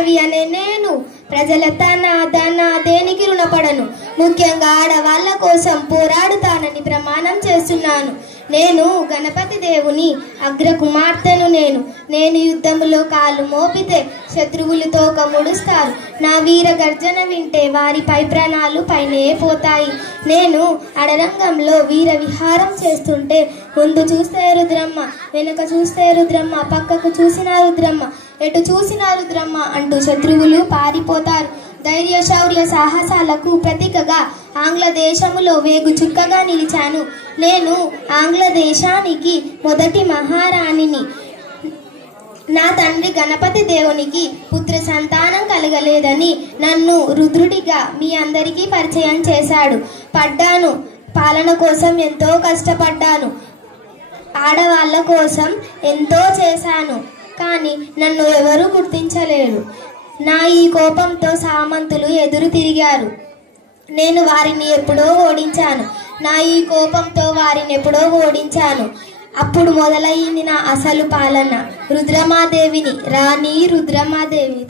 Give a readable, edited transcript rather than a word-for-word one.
రుద్రమాదేవి అనే నేను ప్రజల తన ధన దేనికి రుణపడను. ముఖ్యంగా ఆడవాళ్ళ కోసం పోరాడుతానని ప్రమాణం చేస్తున్నాను. నేను గణపతి దేవుని అగ్ర కుమార్తెను. నేను యుద్ధములో కాలు మోపితే శత్రువులు తోక ముడుస్తారు. నా వీర గర్జన వింటే వారిపై ప్రాణాలు పైనే పోతాయి. నేను అడరంగంలో వీర విహారం చేస్తుంటే ముందు చూస్తే రుద్రమ్మ, వెనుక చూస్తే రుద్రమ్మ, పక్కకు చూసిన రుద్రమ్మ, ఎటు చూసిన రుద్రమ్మ అంటూ శత్రువులు పారిపోతారు. ధైర్య శౌర్య సాహసాలకు ప్రతీకగా ఆంగ్ల దేశములో వేగు చుక్కగా నిలిచాను. నేను ఆంగ్ల దేశానికి మొదటి మహారాణిని. నా తండ్రి గణపతి దేవునికి పుత్ర సంతానం కలగలేదని నన్ను రుద్రుడిగా మీ అందరికీ పరిచయం చేశాడు. పాలన కోసం ఎంతో కష్టపడ్డాను. ఆడవాళ్ళ కోసం ఎంతో చేశాను. కానీ నన్ను ఎవరూ గుర్తించలేరు. నా ఈ కోపంతో సామంతులు ఎదురు తిరిగారు. నేను వారిని ఎప్పుడో ఓడించాను. అప్పుడు మొదలైంది నా అసలు పాలన. రుద్రమాదేవిని, రాణి రుద్రమాదేవి.